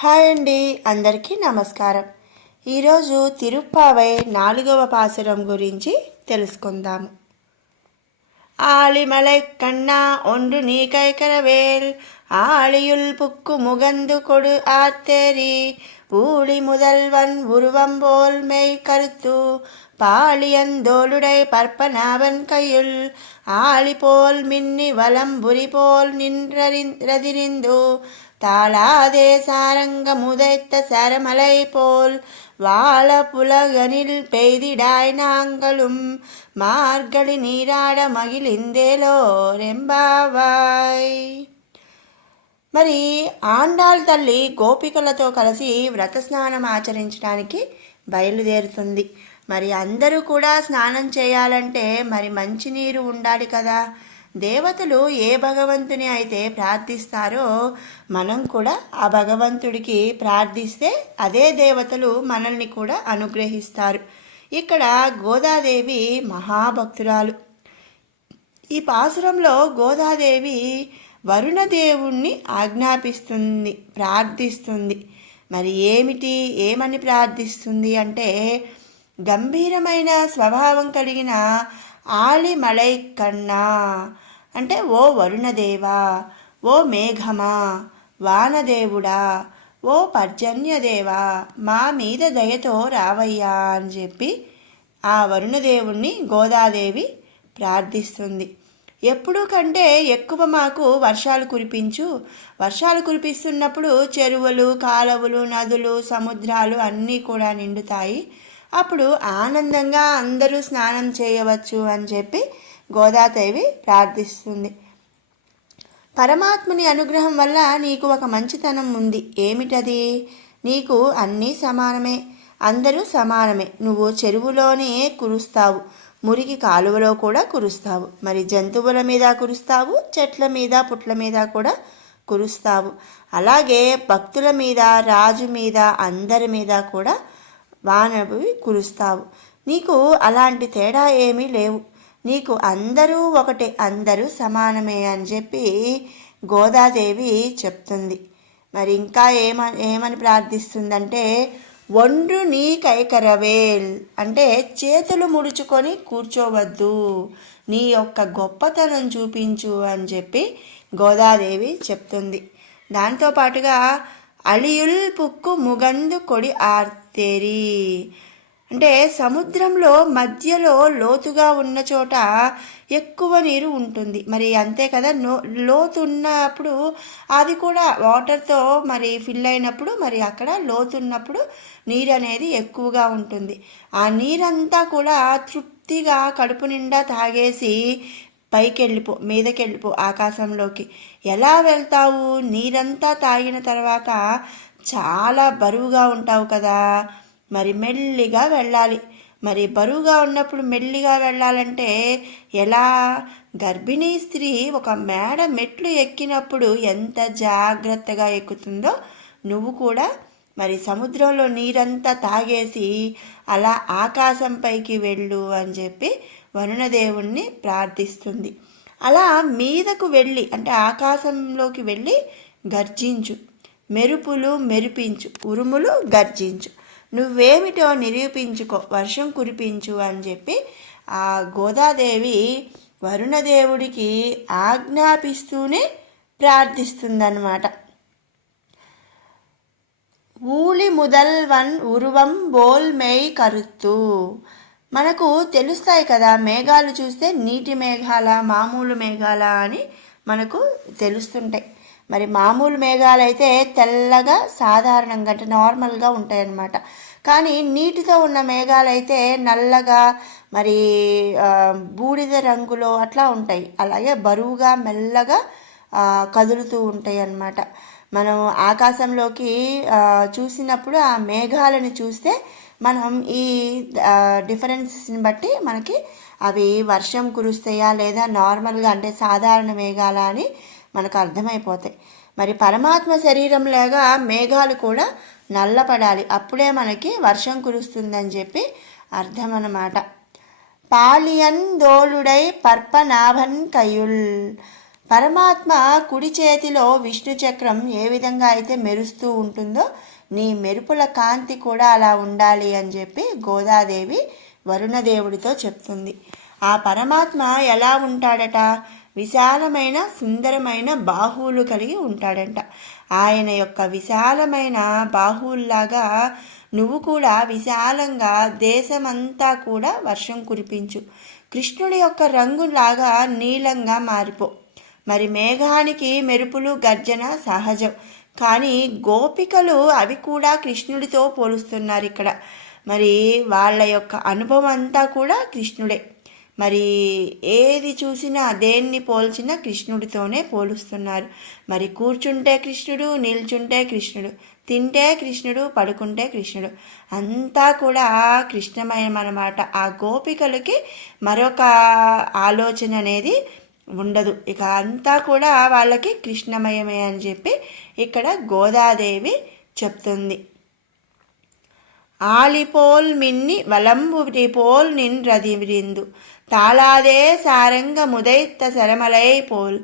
Hi అండి, అందరికీ నమస్కారం. ఈరోజు తిరుప్పావై 4వ పాసురం గురించి తెలుసుకుందాము. ஆழிமலை கண்ணா ஒன்று நீ கைக்கரவேல் ஆழியுள் புக்கு முகந்து கொடு ஆத்தேரி ஊழி முதல்வன் உருவம் போல் மெய் கருத்து பாலியந்தோளுடை பற்பனாவன் கையுள் ஆழி போல் மின்னி வலம்புரி போல் நின்றதிரிந்து தாளாதே சாரங்க முதைத்த சரமலை போல் வாழ புலகனில் பெய்திடாய் நாங்களும் మార్గళి నీరాడ మగిలిందేలో రెంబావాయ్. మరి ఆండాళ్ తల్లి గోపికలతో కలిసి వ్రతస్నానం ఆచరించడానికి బయలుదేరుతుంది. మరి అందరూ కూడా స్నానం చేయాలంటే మరి మంచినీరు ఉండాలి కదా. దేవతలు ఏ భగవంతుని అయితే ప్రార్థిస్తారో మనం కూడా ఆ భగవంతుడికి ప్రార్థిస్తే అదే దేవతలు మనల్ని కూడా అనుగ్రహిస్తారు. ఇక్కడ గోదాదేవి మహాభక్తురాలు. ఈ పాసురంలో గోదాదేవి వరుణదేవుణ్ణి ఆజ్ఞాపిస్తుంది, ప్రార్థిస్తుంది. మరి ఏమని ప్రార్థిస్తుంది అంటే, గంభీరమైన స్వభావం కలిగిన ఆలిమలై కన్నా అంటే, ఓ వరుణదేవా, ఓ మేఘమా, వానదేవుడా, ఓ పర్జన్యదేవా, మా మీద దయతో రావయ్యా అని చెప్పి ఆ వరుణదేవుణ్ణి గోదాదేవి ప్రార్థిస్తుంది. ఎప్పుడు కంటే ఎక్కువ మాకు వర్షాలు కురిపించు. వర్షాలు కురిపిస్తున్నప్పుడు చెరువులు, కాలువలు, నదులు, సముద్రాలు అన్నీ కూడా నిండుతాయి. అప్పుడు ఆనందంగా అందరూ స్నానం చేయవచ్చు అని చెప్పి గోదాదేవి ప్రార్థిస్తుంది. పరమాత్ముని అనుగ్రహం వల్ల నీకు ఒక మంచితనం ఉంది. ఏమిటది? నీకు అన్నీ సమానమే, అందరూ సమానమే. నువ్వు చెరువులోనే కురుస్తావు, మురికి కాలువలో కూడా కురుస్తావు, మరి జంతువుల మీద కురుస్తావు, చెట్ల మీద, పుట్ల మీద కూడా కురుస్తావు. అలాగే భక్తుల మీద, రాజు మీద, అందరి మీద కూడా వానవి కురుస్తావు. నీకు అలాంటి తేడా ఏమీ లేవు. నీకు అందరూ ఒకటే, అందరూ సమానమే అని చెప్పి గోదాదేవి చెప్తుంది. మరి ఇంకా ఏమని ప్రార్థిస్తుందంటే, ఒండ్రు నీ కైకరవేల్ అంటే చేతులు ముడుచుకొని కూర్చోవద్దు, నీ యొక్క గొప్పతనం చూపించు అని చెప్పి గోదాదేవి చెప్తుంది. దాంతోపాటుగా అలియుల్ పుక్కు ముగందు కొడి ఆర్తేరి అంటే సముద్రంలో మధ్యలో లోతుగా ఉన్న చోట ఎక్కువ నీరు ఉంటుంది. మరి అంతే కదా, లోతు ఉన్నప్పుడు అది కూడా వాటర్తో మరి ఫిల్ అయినప్పుడు మరి అక్కడ లోతు ఉన్నప్పుడు నీరు అనేది ఎక్కువగా ఉంటుంది. ఆ నీరంతా కూడా తృప్తిగా కడుపు నిండా తాగేసి మీదకెళ్ళిపో ఆకాశంలోకి. ఎలా వెళ్తావు? నీరంతా తాగిన తర్వాత చాలా బరువుగా ఉంటావు కదా, మరి మెల్లిగా వెళ్ళాలి. మరి బరువుగా ఉన్నప్పుడు మెల్లిగా వెళ్ళాలంటే ఎలా? గర్భిణీ స్త్రీ ఒక మేడ మెట్లు ఎక్కినప్పుడు ఎంత జాగ్రత్తగా ఎక్కుతుందో నువ్వు కూడా మరి సముద్రంలో నీరంతా తాగేసి అలా ఆకాశంపైకి వెళ్ళు అని చెప్పి వరుణదేవుణ్ణి ప్రార్థిస్తుంది. అలా మీదకు వెళ్ళి అంటే ఆకాశంలోకి వెళ్ళి గర్జించు, మెరుపులు మెరిపించు, ఉరుములు గర్జించు, నువ్వేమిటో నిరూపించుకో, వర్షం కురిపించు అని చెప్పి ఆ గోదాదేవి వరుణదేవుడికి ఆజ్ఞాపిస్తూనే ప్రార్థిస్తుందన్నమాట. ఊళి ముదల్వన్ ఉరువం బోల్ మేయ్ కరుత్తు. మనకు తెలుస్తాయి కదా, మేఘాలు చూస్తే నీటి మేఘాల, మామూలు మేఘాల అని మనకు తెలుస్తుంటాయి. మరి మామూలు మేఘాలు అయితే తెల్లగా సాధారణంగా అంటే నార్మల్గా ఉంటాయన్నమాట. కానీ నీటితో ఉన్న మేఘాలు అయితే నల్లగా మరి బూడిద రంగులో అట్లా ఉంటాయి. అలాగే బరువుగా మెల్లగా కదులుతూ ఉంటాయి అన్నమాట. మనం ఆకాశంలోకి చూసినప్పుడు ఆ మేఘాలను చూస్తే మనం ఈ డిఫరెన్సెస్ని బట్టి మనకి అవి వర్షం కురుస్తాయా లేదా నార్మల్గా అంటే సాధారణ మేఘాల అని మనకు అర్థమైపోతాయి. మరి పరమాత్మ శరీరంలాగా మేఘాలు కూడా నల్లపడాలి, అప్పుడే మనకి వర్షం కురుస్తుందని చెప్పి అర్థం అన్నమాట. పాలియన్ దోలుడై పర్పనాభన్ కయుల్ పరమాత్మ కుడి చేతిలో విష్ణు చక్రం ఏ విధంగా అయితే మెరుస్తూ ఉంటుందో నీ మెరుపుల కాంతి కూడా అలా ఉండాలి అని చెప్పి గోదాదేవి వరుణదేవుడితో చెప్తుంది. ఆ పరమాత్మ ఎలా ఉంటాడట? విశాలమైన సుందరమైన బాహువులు కలిగి ఉంటాడంట. ఆయన యొక్క విశాలమైన బాహువుల్లాగా నువ్వు కూడా విశాలంగా దేశమంతా కూడా వర్షం కురిపించు. కృష్ణుడి యొక్క రంగులాగా నీలంగా మారిపో. మరి మేఘానికి మెరుపులు గర్జన సహజం, కానీ గోపికలు అవి కూడా కృష్ణుడితో పోలుస్తున్నారు ఇక్కడ. మరి వాళ్ళ యొక్క అనుభవం అంతా కూడా కృష్ణుడే. మరి ఏది చూసినా దేన్ని పోల్చినా కృష్ణుడితోనే పోలుస్తున్నారు. మరి కూర్చుంటే కృష్ణుడు, నిల్చుంటే కృష్ణుడు, తింటే కృష్ణుడు, పడుకుంటే కృష్ణుడు, అంతా కూడా కృష్ణమయం అన్నమాట. ఆ గోపికలకి మరొక ఆలోచన అనేది ఉండదు. ఇక అంతా కూడా వాళ్ళకి కృష్ణమయమే అని చెప్పి ఇక్కడ గోదాదేవి చెప్తుంది. ఆలిపోల్ మిన్ని వలంబురిపోల్ నిన్రదివిరిందు తాళాదే సారంగ ముదైத்த శరమలై పోల్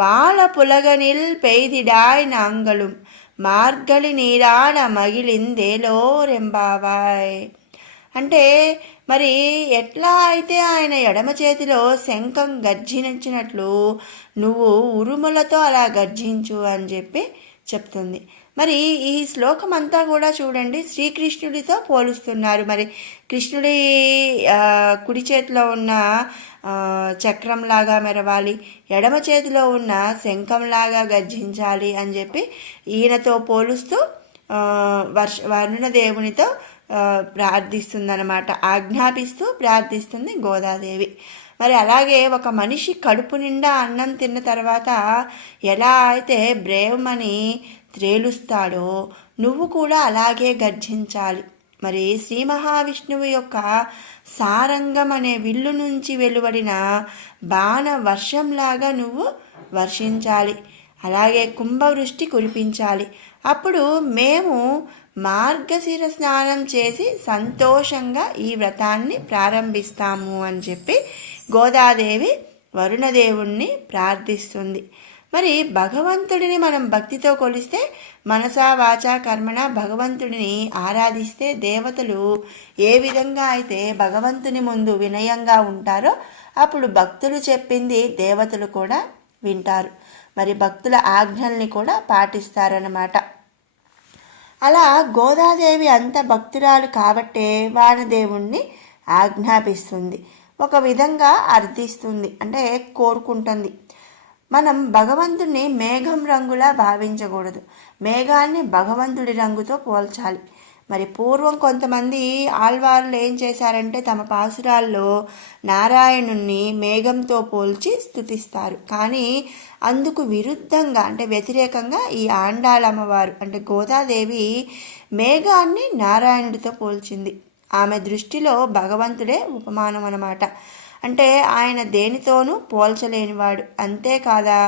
వాళ పులగనిల్ పెய்திடாய் நாங்களும் మార్గళి నీరాడ మగిలిందేలో రెంబావాయ్. అంటే మరి ఎట్లా అయితే ఆయన ఎడమ చేతిలో శంఖం గర్జించినట్లు నువ్వు ఉరుములతో అలా గర్జించు అని చెప్పి చెప్తుంది. మరి ఈ శ్లోకం అంతా కూడా చూడండి శ్రీకృష్ణుడితో పోలుస్తున్నారు. మరి కృష్ణుడి కుడి చేతిలో ఉన్న చక్రంలాగా మెరవాలి, ఎడమ చేతిలో ఉన్న శంఖంలాగా గర్జించాలి అని చెప్పి ఈయనతో పోలుస్తూ వరుణదేవునితో ప్రార్థిస్తుందన్నమాట, ఆజ్ఞాపిస్తూ ప్రార్థిస్తుంది గోదాదేవి. మరి అలాగే ఒక మనిషి కడుపు నిండా అన్నం తిన్న తర్వాత ఎలా అయితే బ్రేవమని త్రేలుస్తాడో నువ్వు కూడా అలాగే గర్జించాలి. మరి శ్రీ మహావిష్ణువు యొక్క సారంగం అనే విల్లు నుంచి వెలువడిన బాణ వర్షంలాగా నువ్వు వర్షించాలి. అలాగే కుంభవృష్టి కురిపించాలి. అప్పుడు మేము మార్గశిర స్నానం చేసి సంతోషంగా ఈ వ్రతాన్ని ప్రారంభిస్తాము అని చెప్పి గోదాదేవి వరుణదేవుణ్ణి ప్రార్థిస్తుంది. మరి భగవంతుడిని మనం భక్తితో కొలిస్తే, మనసా వాచా కర్మణ భగవంతుడిని ఆరాధిస్తే దేవతలు ఏ విధంగా అయితే భగవంతుని ముందు వినయంగా ఉంటారో అప్పుడు భక్తులు చెప్పింది దేవతలు కూడా వింటారు. మరి భక్తుల ఆజ్ఞల్ని కూడా పాటిస్తారన్నమాట. అలా గోదాదేవి అంత భక్తురాలు కాబట్టే వానదేవుణ్ణి ఆజ్ఞాపిస్తుంది, ఒక విధంగా అర్థిస్తుంది, అంటే కోరుకుంటుంది. మనం భగవంతుడిని మేఘం రంగులా భావించకూడదు, మేఘాన్ని భగవంతుడి రంగుతో పోల్చాలి. మరి పూర్వం కొంతమంది ఆళ్వార్లు ఏం చేశారంటే తమ పాసురాల్లో నారాయణుణ్ణి మేఘంతో పోల్చి స్తుతిస్తారు. కానీ అందుకు విరుద్ధంగా అంటే వ్యతిరేకంగా ఈ ఆండాళమ్మవారు అంటే గోదాదేవి మేఘాన్ని నారాయణుడితో పోల్చింది. ఆమె దృష్టిలో భగవంతుడే ఉపమానం అన్నమాట. అంటే ఆయన దేనితోనూ పోల్చలేనివాడు. అంతేకాదా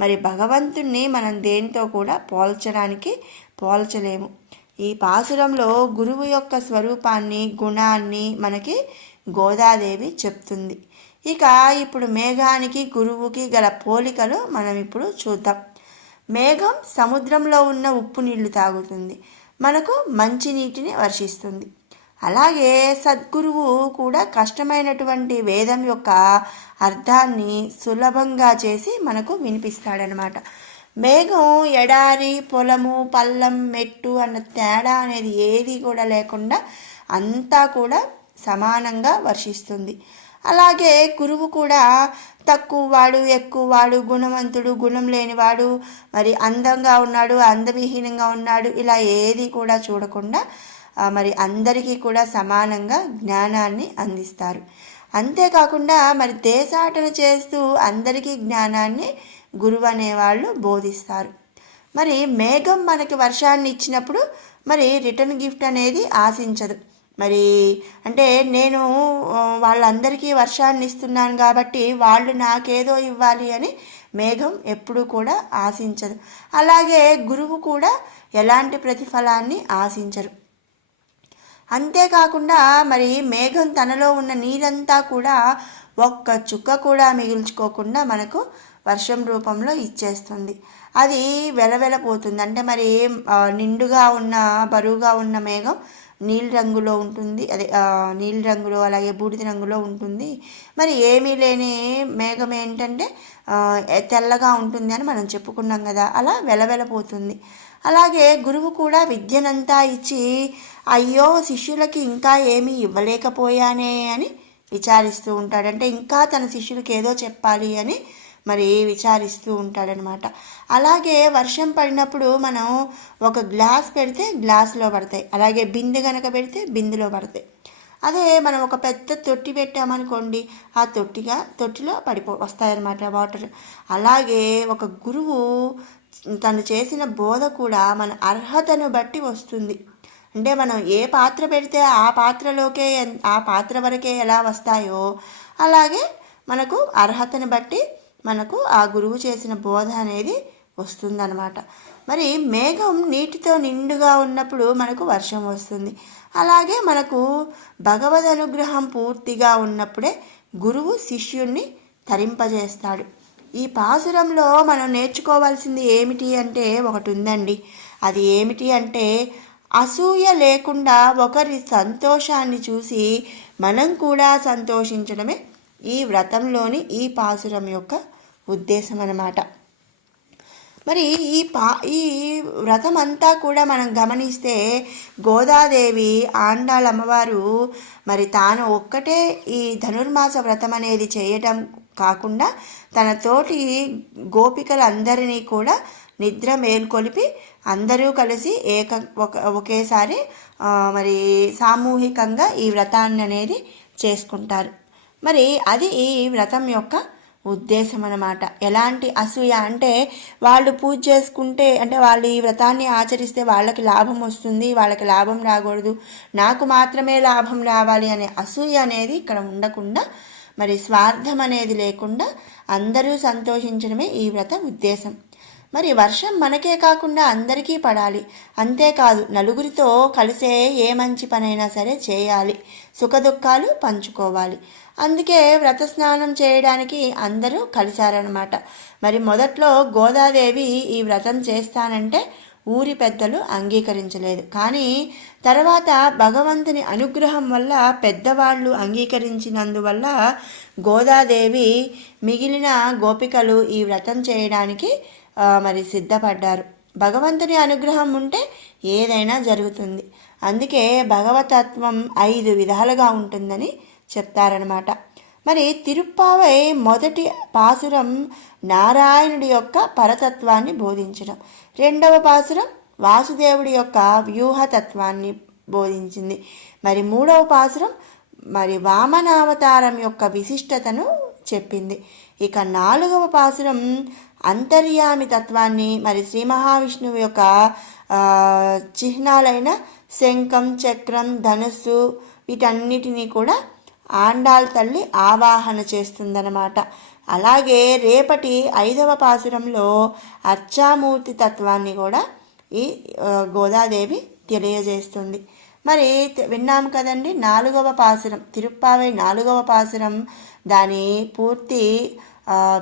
మరి భగవంతుణ్ణి మనం దేనితో కూడా పోల్చలేము. ఈ పాసురంలో గురువు యొక్క స్వరూపాన్ని, గుణాన్ని మనకి గోదాదేవి చెప్తుంది. ఇక ఇప్పుడు మేఘానికి గురువుకి గల పోలికలు మనం ఇప్పుడు చూద్దాం. మేఘం సముద్రంలో ఉన్న ఉప్పు నీళ్లు తాగుతుంది, మనకు మంచి నీటిని వర్షిస్తుంది. అలాగే సద్గురువు కూడా కష్టమైనటువంటి వేదం యొక్క అర్థాన్ని సులభంగా చేసి మనకు వినిపిస్తాడనమాట. మేఘం ఎడారి, పొలము, పల్లం, మెట్టు అన్న తేడా అనేది ఏది కూడా లేకుండా అంతా కూడా సమానంగా వర్షిస్తుంది. అలాగే గురువు కూడా తక్కువవాడు, ఎక్కువవాడు, గుణవంతుడు, గుణం లేనివాడు, మరి అందంగా ఉన్నాడు, అందవిహీనంగా ఉన్నాడు, ఇలా ఏది కూడా చూడకుండా మరి అందరికీ కూడా సమానంగా జ్ఞానాన్ని అందిస్తారు. అంతేకాకుండా మరి దేశాటన చేస్తూ అందరికీ జ్ఞానాన్ని గురువు అనేవాళ్ళు బోధిస్తారు. మరి మేఘం మనకి వర్షాన్ని ఇచ్చినప్పుడు మరి రిటర్న్ గిఫ్ట్ అనేది ఆశించదు. మరి అంటే నేను వాళ్ళందరికీ వర్షాన్ని ఇస్తున్నాను కాబట్టి వాళ్ళు నాకేదో ఇవ్వాలి అని మేఘం ఎప్పుడూ కూడా ఆశించదు. అలాగే గురువు కూడా ఎలాంటి ప్రతిఫలాన్ని ఆశించరు. అంతేకాకుండా మరి మేఘం తనలో ఉన్న నీరంతా కూడా ఒక్క చుక్క కూడా మిగిల్చుకోకుండా మనకు వర్షం రూపంలో ఇచ్చేస్తుంది. అది వెలవెలపోతుంది. అంటే మరి నిండుగా ఉన్న బరువుగా ఉన్న మేఘం నీలి రంగులో ఉంటుంది, అదే నీలి రంగులో అలాగే బూడిద రంగులో ఉంటుంది. మరి ఏమీ లేని మేఘం ఏంటంటే తెల్లగా ఉంటుంది అని మనం చెప్పుకున్నాం కదా, అలా వెలవెలపోతుంది. అలాగే గురువు కూడా విద్యనంతా ఇచ్చి అయ్యో శిష్యులకి ఇంకా ఏమీ ఇవ్వలేకపోయానే అని విచారిస్తూ ఉంటాడు. అంటే ఇంకా తన శిష్యులకి ఏదో చెప్పాలి అని మరి విచారిస్తూ ఉంటాడనమాట. అలాగే వర్షం పడినప్పుడు మనం ఒక గ్లాస్ పెడితే గ్లాసులో పడతాయి, అలాగే బిందె కనుక పెడితే బిందెలో పడతాయి. అదే మనం ఒక పెద్ద తొట్టి పెట్టామనుకోండి, ఆ తొట్టిలో వస్తాయన్నమాట వాటర్. అలాగే ఒక గురువు తను చేసిన బోధ కూడా మన అర్హతను బట్టి వస్తుంది. అంటే మనం ఏ పాత్ర పెడితే ఆ పాత్ర వరకే ఎలా వస్తాయో అలాగే మనకు అర్హతను బట్టి మనకు ఆ గురువు చేసిన బోధ అనేది వస్తుందన్నమాట. మరి మేఘం నీటితో నిండుగా ఉన్నప్పుడు మనకు వర్షం వస్తుంది. అలాగే మనకు భగవద్ అనుగ్రహం పూర్తిగా ఉన్నప్పుడే గురువు శిష్యుణ్ణి తరింపజేస్తాడు. ఈ పాసురంలో మనం నేర్చుకోవాల్సింది ఏమిటి అంటే ఒకటి ఉందండి. అది ఏమిటి అంటే అసూయ లేకుండా ఒకరి సంతోషాన్ని చూసి మనం కూడా సంతోషించడమే ఈ వ్రతంలోని ఈ పాసురం యొక్క ఉద్దేశం అన్నమాట. మరి ఈ వ్రతం అంతా కూడా మనం గమనిస్తే గోదాదేవి ఆండాళ్ అమ్మవారు మరి తాను ఒక్కటే ఈ ధనుర్మాస వ్రతం అనేది చేయటం కాకుండా తన తోటి గోపికలందరినీ కూడా నిద్ర మేల్కొలిపి అందరూ కలిసి ఒకేసారి మరి సామూహికంగా ఈ వ్రతాన్ని అనేది చేసుకుంటారు. మరి అది ఈ వ్రతం యొక్క ఉద్దేశం అన్నమాట. ఎలాంటి అసూయ అంటే వాళ్ళు పూజ చేసుకుంటే, అంటే వాళ్ళు ఈ వ్రతాన్ని ఆచరిస్తే వాళ్ళకి లాభం వస్తుంది, వాళ్ళకి లాభం రాకూడదు, నాకు మాత్రమే లాభం రావాలి అనే అసూయ అనేది ఇక్కడ ఉండకుండా, మరి స్వార్థం అనేది లేకుండా అందరూ సంతోషించడమే ఈ వ్రత ఉద్దేశం. మరి వర్షం మనకే కాకుండా అందరికీ పడాలి. అంతేకాదు నలుగురితో కలిసే ఏ మంచి పనైనా సరే చేయాలి, సుఖదుఖాలు పంచుకోవాలి. అందుకే వ్రత స్నానం చేయడానికి అందరూ కలిశారనమాట. మరి మొదట్లో గోదాదేవి ఈ వ్రతం చేస్తానంటే ఊరి పెద్దలు అంగీకరించలేదు. కానీ తర్వాత భగవంతుని అనుగ్రహం వల్ల పెద్దవాళ్ళు అంగీకరించినందువల్ల గోదాదేవి మిగిలిన గోపికలు ఈ వ్రతం చేయడానికి మరి సిద్ధపడ్డారు. భగవంతుని అనుగ్రహం ఉంటే ఏదైనా జరుగుతుంది. అందుకే భగవతత్వం 5 విధాలుగా ఉంటుందని చెప్తారనమాట. మరి తిరుప్పావై మొదటి పాసురం నారాయణుడి యొక్క పరతత్వాన్ని బోధించడం, రెండవ పాసురం వాసుదేవుడి యొక్క వ్యూహతత్వాన్ని బోధించింది. మరి మూడవ పాసురం మరి వామనావతారం యొక్క విశిష్టతను చెప్పింది. ఇక 4వ పాసురం అంతర్యామి తత్వాన్ని, మరి శ్రీ మహావిష్ణువు యొక్క చిహ్నాలైన శంఖం, చక్రం, ధనుస్సు వీటన్నిటినీ కూడా ఆండాళ్ తల్లి ఆవాహన చేస్తుందన్నమాట. అలాగే రేపటి 5వ పాసురంలో అర్చామూర్తి తత్వాన్ని కూడా ఈ గోదాదేవి తెలియజేస్తుంది. మరి విన్నాము కదండి 4వ పాసురం, తిరుప్పావై 4వ పాసురం, దాని పూర్తి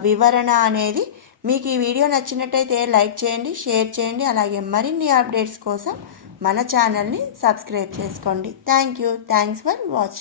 వివరణ అనేది. మీకు ఈ వీడియో నచ్చినట్టయితే లైక్ చేయండి, షేర్ చేయండి, అలాగే మరిన్ని అప్డేట్స్ కోసం మన ఛానల్ని సబ్స్క్రైబ్ చేసుకోండి. Thanks for watching.